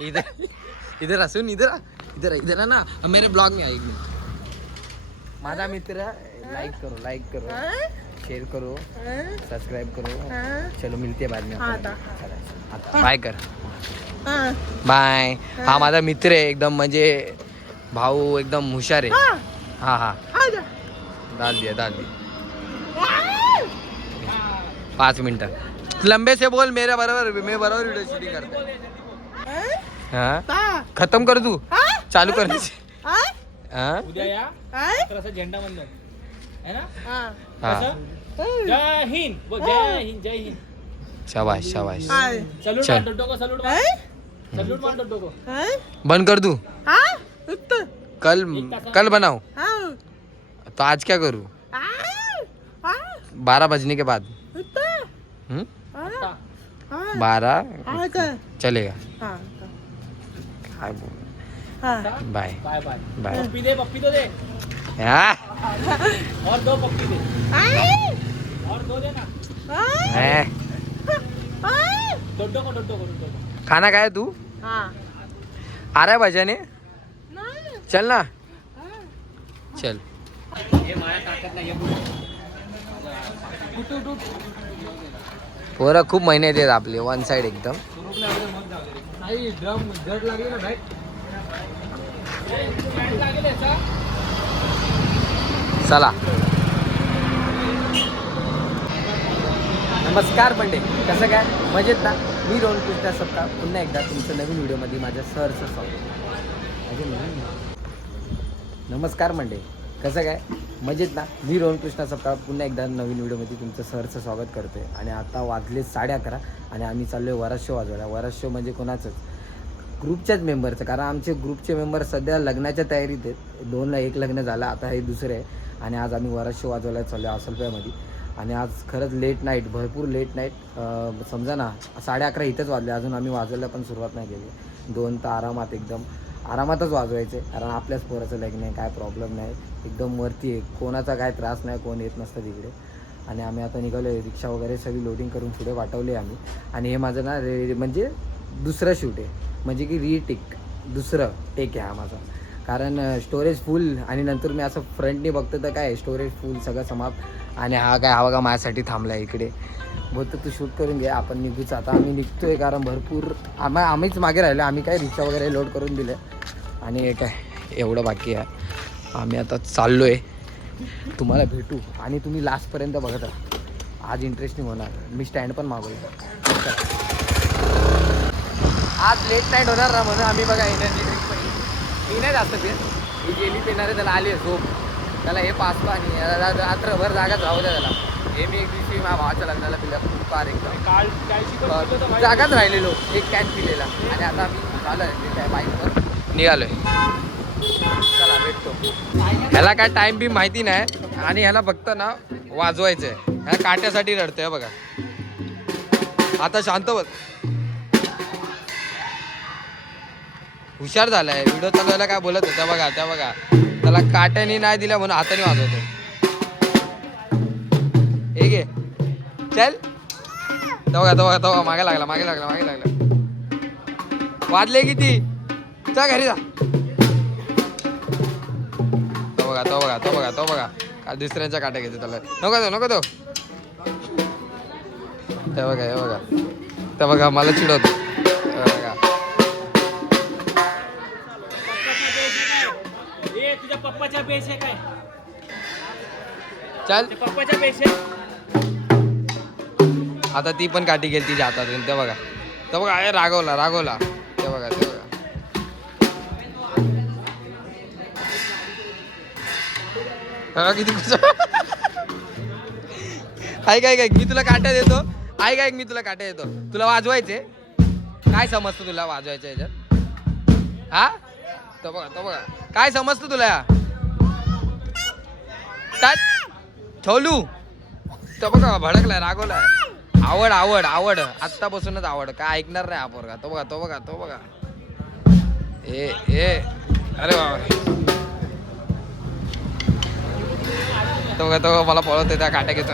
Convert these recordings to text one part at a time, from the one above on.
इधर इधर सुन इधर इधर इधर ना मेरे ब्लॉग में आएगी. माझा मित्र लाइक करो शेयर करो सब्सक्राइब करो. चलो मिलते बाद में. बाय कर. बाय. हा माझा मित्र आहे एकदम म्हणजे भाऊ एकदम हुशार आहे. हा हा डाल दिया 5 मिनटं. लंबे से बोल मेरे बरोबर मैं बरोबर व्हिडिओ शूटिंग करतो. हाँ खत्म कर तू चालू कर. उद्या या असं झेंडा वंदन है ना. जय हिंद जय हिंद जय हिंद. शाबाश शाबाश. सलूट मार डोको सलूट मार डोको. बंद कर तू. कल बनाओ. तो आज क्या करूँ 12 बजने के बाद. 12 चलेगा. Bye bye bye. बाय. पप्पी तो दे और 2 पप्पी दे और 2 दे ना. डोडो को खाना काय तू आ रहा है भजन है. चल ना चल. पोरं खूप महिन्यात येत आपले वन साइड एकदम. चला. नमस्कार मंडळी, कसं काय मजेत ना. मी रोहन कृष्णा सप्ताह पुन्हा एकदा तुमचं नवीन व्हिडिओमध्ये माझ्या सहर्ष स्वागत. नमस्कार मंडळी, कसं काय मजेत ना. मी रोहन कृष्णा सप्ताह पुन्हा एकदा नवीन व्हिडिओमध्ये तुमचं सहर्ष स्वागत करतोय. आणि आता वाजले 11:30 आणि आम्ही चाललो आहे वरात शो वाजवायला. वरात शो म्हणजे कोणाचंच ग्रुपच्याच मेंबरचं, कारण आमचे ग्रुपचे मेंबर सध्या लग्नाच्या तयारीत आहेत. 2ला 1 लग्न झालं, आता हे दुसरं आहे. आणि आज आम्ही वरात शो वाजवायला चाललो आहे असलप्यामध्ये. आणि आज खरंच लेट नाईट, भरपूर लेट नाईट. समजा ना 11:30 इथंच वाजले, अजून आम्ही वाजवायला पण सुरुवात नाही केली. 2 तर आरामात एकदम आरामातच वाजवायचे, कारण आपल्याच पोराचं लग्न आहे, काय प्रॉब्लेम नाही. एकदम वरती आहे, कोणाचा काय त्रास नाही, कोण येत नसतं तिकडे. आणि आम्ही आता निघालो आहे. रिक्षा वगैरे सगळी लोडिंग करून पुढे पाठवली आम्ही. आणि हे माझं ना म्हणजे दुसरं शूट आहे, म्हणजे की रीटेक दुसरं टेक आहे हा माझा. कारण स्टोरेज फुल आणि नंतर मी असं फ्रंटने बघतो तर काय स्टोरेज फुल सगळं समाप्त. आणि हा बघा माझ्यासाठी थांबला आहे इकडे. बोलतो तू शूट करून घे, आपण निघूच. आता आम्ही निघतोय, कारण भरपूर आम्हीच मागे राहिलो. आम्ही काय रिक्षा वगैरे लोड करून दिले आणि काय एवढं बाकी आहे. आम्ही आता चाललो आहे. तुम्हाला भेटू आणि तुम्ही लास्टपर्यंत बघत राहा. आज इंटरेस्टिंग होणार. मी स्टँड पण मागवलं. आज लेट नाईट होणार ना, म्हणून आम्ही बघा एनर्जी ड्रिंक पण मी नाही जास्त ते. मी गेली पेणार आहे, त्याला आली आहे झोप. त्याला हे पाचतो आणि रात्रभर जागाच राहू द्या त्याला. हे मी एक दिवशी माझ्या भावाच्या लग्नाला पिल्या खूप पार एकदम जागाच राहिलेलो, एक कॅन पिलेला. आणि आता आम्ही झालं आहे त्या बाईकवर निघालो आहे. चला भेटतो. ह्याला काय टाईम बी माहिती नाही आणि ह्याला फक्त ना वाजवायचं आहे. ह्या काट्यासाठी रडतंय बघा. आता शांत बस. हुशार झालाय. व्हिडिओ चालवायला काय बोलत होता बघा. त्या बघा त्याला काट्याने नाही दिल्या म्हणून हाताने वाजवतो. हे घे चल. तो मागे लागला. वाजले किती? जा घरी जा. तो बघा का दुसऱ्यांच्या काट्या घेतो त्याला. नको तो. हे बघा मला चिडवतो. तुझ्या पप्पाच्या बेस आहे काय? चल पप्पाच्या बेस आहे. आता ती पण काठी गेली तिच्या हातातून. ते बघा अरे रागवला. ते बघा किती ऐक मी तुला काट्या देतो. ऐक मी तुला काट्या देतो. तुला वाजवायचे काय समजतं तुला वाजवायचं याच्यात? हा तो बघा काय समजतं तुला? छोलू तो बघा भडकलाय, रागवलाय. आवड आत्तापासूनच आवड. काय ऐकणार नाही हा पोरगा. तो बघा ए अरे बाबा. तो मला पळवते त्या काट्या घेतो.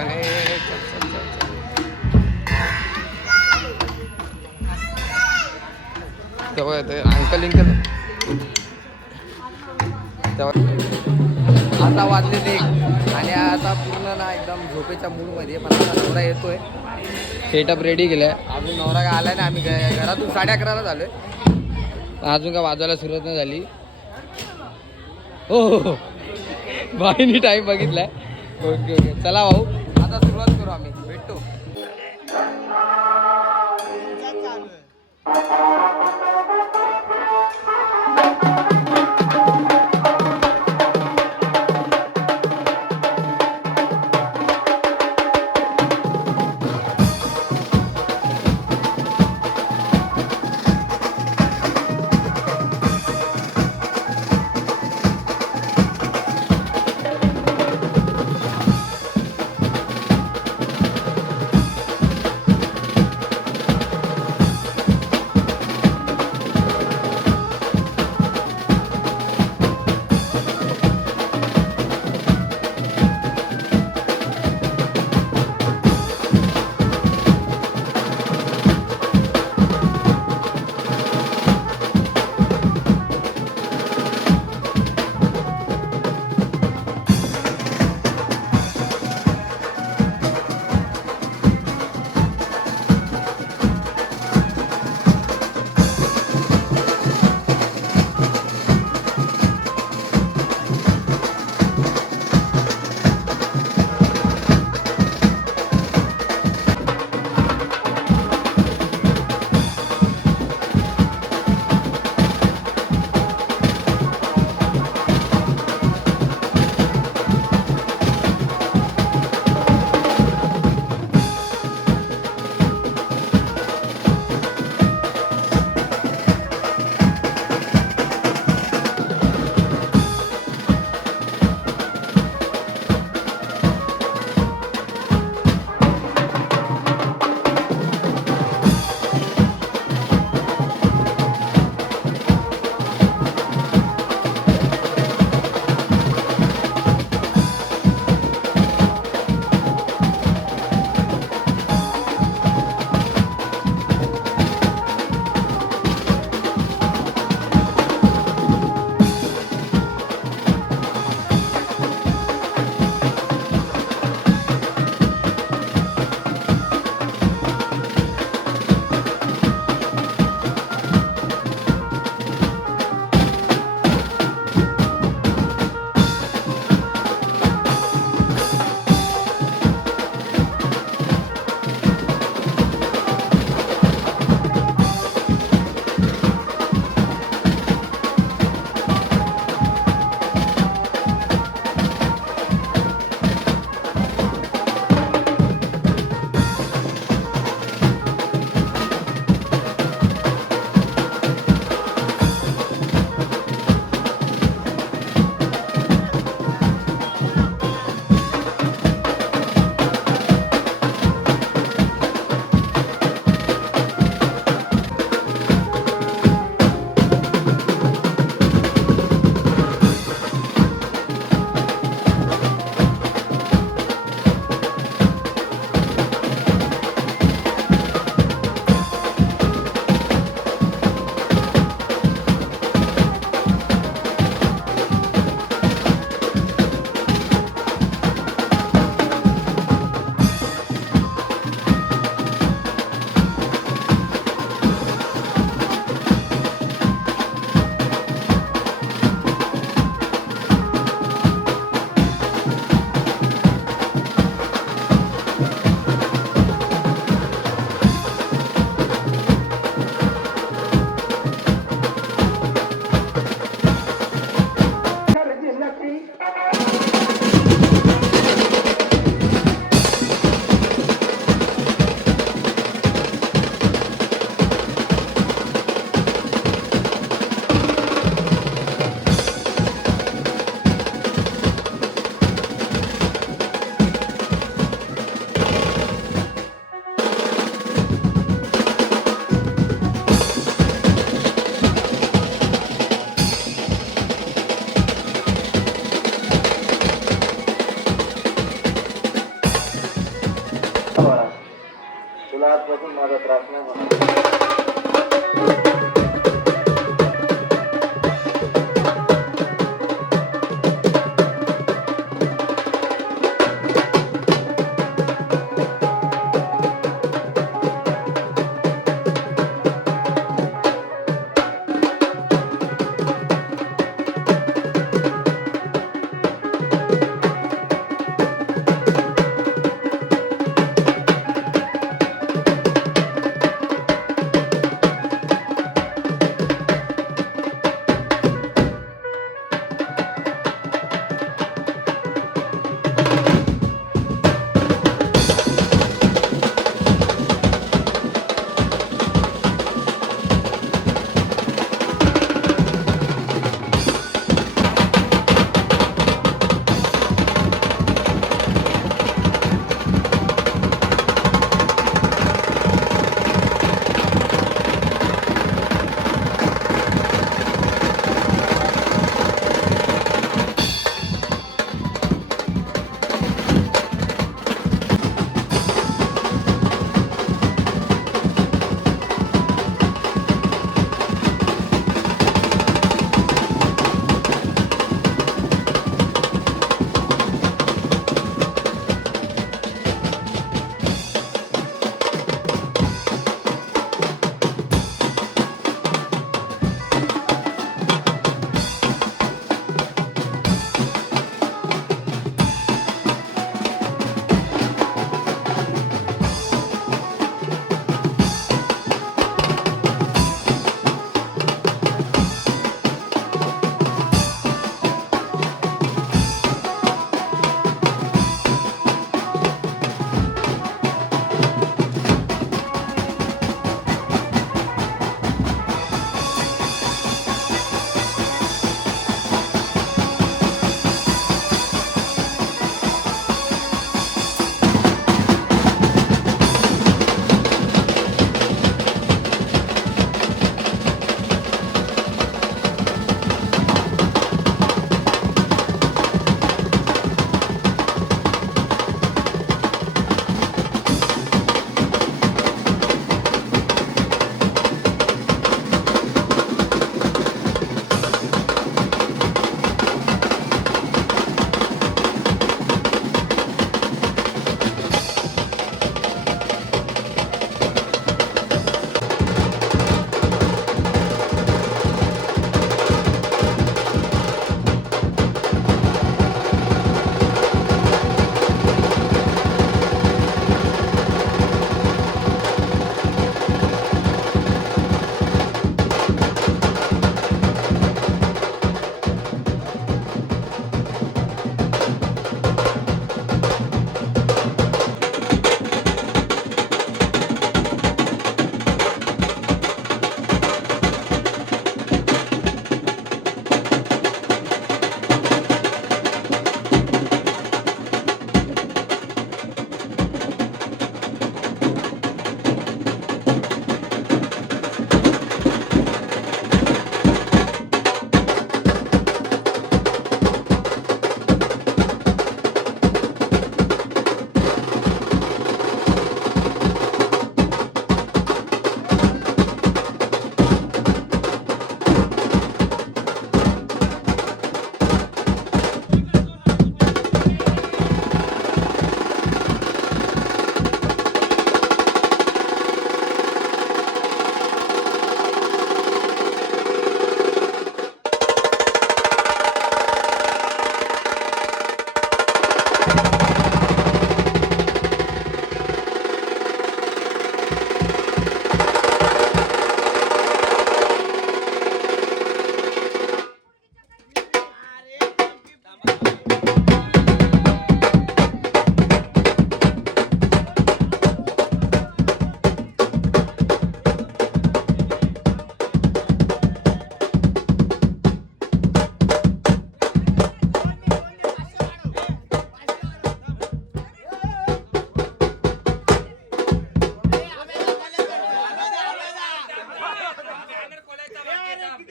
तेव्हा येते अंकल इंकल तेव्हा आता वाजले ते आणि आता पूर्ण ना एकदम झोपेच्या मूडमध्ये पण आता नवरा येतोय सेटअप रेडी केलाय अजून नवरा काय आलाय ना आम्ही घरातून 11:30ला झालोय अजून काय वाजवायला सुरुवात नाही झाली हो भाईनी टाईम बघितलाय ओके ओके चला भाऊ आता सुरुवात करू आम्ही भेटतो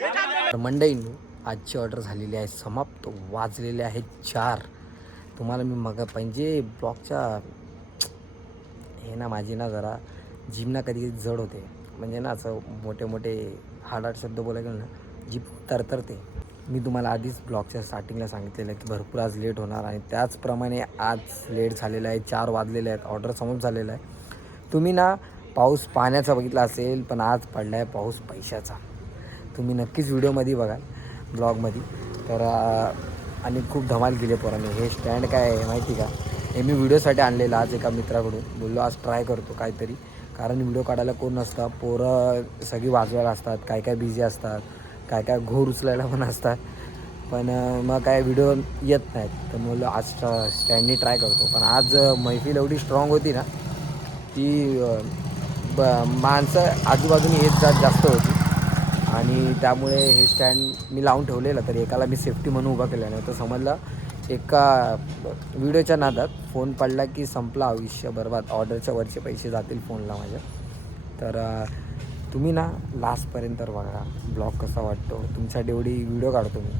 तर मंडळींनो आजची ऑर्डर झालेली आहे समाप्त. वाजलेले आहेत 4. तुम्हाला मी मग म्हणजे ब्लॉगच्या हे ना माझी ना जरा जीभ ना कधी जड होते, म्हणजे ना असं मोठे मोठे हार्ड शब्द बोलायला गेलं ना जीभ तरतरते. मी तुम्हाला आधीच ब्लॉगच्या स्टार्टिंगला सांगितलेलं की भरपूर आज लेट होणार आणि त्याचप्रमाणे आज लेट झालेला आहे. 4 वाजलेले आहेत. ऑर्डर समाप्त झालेला आहे. तुम्ही ना पाऊस पाण्याचा बघितला असेल, पण आज पडला आहे पाऊस पैशाचा. तुम्ही नक्कीच व्हिडिओमध्ये बघाल ब्लॉगमध्ये. तर आणि खूप धमाल केली पोरांनी. हे स्टँड काय आहे माहिती का, हे मी व्हिडिओसाठी आणलेलं आज एका मित्राकडून. बोललो आज ट्राय करतो काहीतरी, कारण व्हिडिओ काढायला कोण नसतं. पोरं सगळी वाजवायला असतात, काय काय बिझी असतात, काय काय घोर उचलायला पण असतात. पण मग काय व्हिडिओ येत नाहीत. तर बोललो आज स्टँडनी ट्राय करतो. पण आज मैफिल एवढी स्ट्रॉंग होती ना की माणसं आजूबाजूने येत जात जास्त होती आणि त्यामुळे हे स्टँड मी लावून ठेवलेलं. तर एकाला मी सेफ्टी म्हणून उभा केला नाही तर समजलं एका व्हिडिओच्या नादात फोन पडला की संपला आयुष्य बरबाद. ऑर्डरच्या वरचे पैसे जातील फोनला माझ्या. तर तुम्ही ना लास्टपर्यंत बघा ब्लॉग कसा वाटतो. तुमच्यासाठी एवढी व्हिडिओ काढतो मी,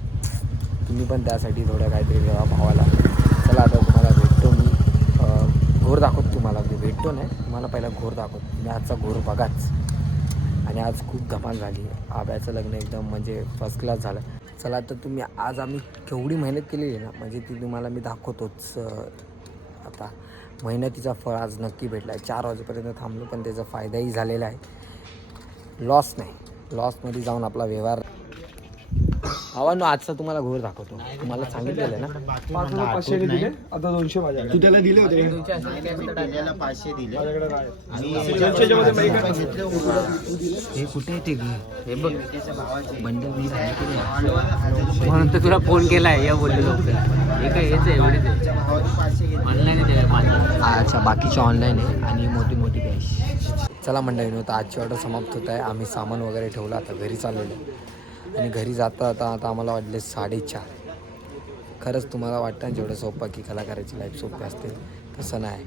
तुम्ही पण त्यासाठी थोडं काहीतरी बघा भावाला. चला आता तुम्हाला भेटतो मी, घोर दाखवतो तुम्हाला. भेटतो नाही तुम्हाला, पहिला घोर दाखवतो. मी आजचा घोर बघाच. आणि आज खूप धमाल झाली. आब्याचं लग्न एकदम म्हणजे फर्स्ट क्लास झालं. चला तर तुम्ही आज आम्ही केवढी मेहनत केलेली आहे ना, म्हणजे ती तुम्हाला मी दाखवतोच. आता मेहनतीचा फळ आज नक्की भेटला आहे. 4 वाजेपर्यंत थांबलो पण त्याचा फायदाही झालेला आहे. लॉस नाही, लॉसमध्ये जाऊन आपला व्यवहार. आव्हानो आजचा तुम्हाला घोर दाखवतो. तुम्हाला सांगितलेलं आहे ना 500 दिले, आता 200 माझ्या. तू त्याला दिले होते दिलेला 500 दिले हे कुठे येते हे बघ बंडल मी म्हणून तर तुला फोन केलाय या बोललो. हे काय हेच आहे एवढेच ऑनलाईन आहे. अच्छा बाकीचे ऑनलाईन आहे आणि मोठी मोठी कॅश. चला मंडळीनो तर आजची ऑर्डर समाप्त होत आहे. आम्ही सामान वगैरे ठेवलं, आता घरी चाललेलो आणि घरी जाता आता आम्हाला वाटले 4:30. खरंच तुम्हाला वाटतं ना जेवढं सोपं की कलाकाराची लाईफ सोपी असते, तसं नाही.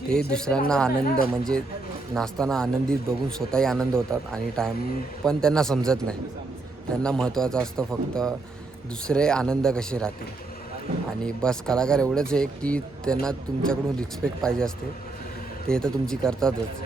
ते दुसऱ्यांना आनंद म्हणजे नाचताना आनंदित बघून स्वतःही आनंद होतात आणि टाईम पण त्यांना समजत नाही. त्यांना महत्त्वाचं असतं फक्त दुसरे आनंद कसे राहतील. आणि बस कलाकार एवढंच आहे की त्यांना तुमच्याकडून रिस्पेक्ट पाहिजे असते. ते तर तुमची करतातच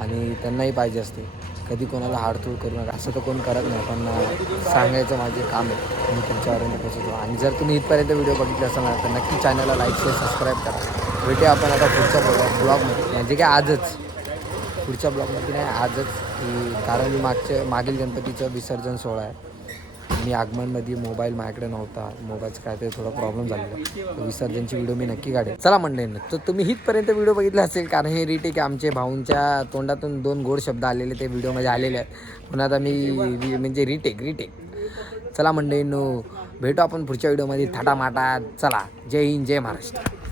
आणि त्यांनाही पाहिजे असते. कधी कोणाला हाडतूड करू नका असं तर कोण करत नाही, पण सांगायचं माझे काम आहे. मी तुमच्यापर्यंत पोहोचतो. आणि जर तुम्ही इथपर्यंत व्हिडिओ बघितले असाल ना तर नक्की चॅनलला लाईक शेअर सबस्क्राईब करा. भेटूया आपण आता पुढच्या ब्लॉगमध्ये, म्हणजे काय आजच पुढच्या ब्लॉगमध्ये नाही आजच की, कारण मागील गणपतीचं विसर्जन सोहळा आहे. मी आगमनमध्ये मोबाईल माझ्याकडे नव्हता, मोबाईलचं काहीतरी थोडा प्रॉब्लेम झालेला. विसर्जनची व्हिडिओ मी नक्की काढेन. चला म्हणले ना तर तुम्ही इथपर्यंत व्हिडिओ बघितला असेल, कारण हे रिटेक आमचे भाऊंच्या तोंडातून 2 गोड शब्द आलेले ते व्हिडिओमध्ये आलेले आहेत. पण आता मी म्हणजे रिटेक. चला मंडळींनो भेटू आपण पुढच्या व्हिडिओमध्ये थाटामाटा. चला जय हिंद जय महाराष्ट्र.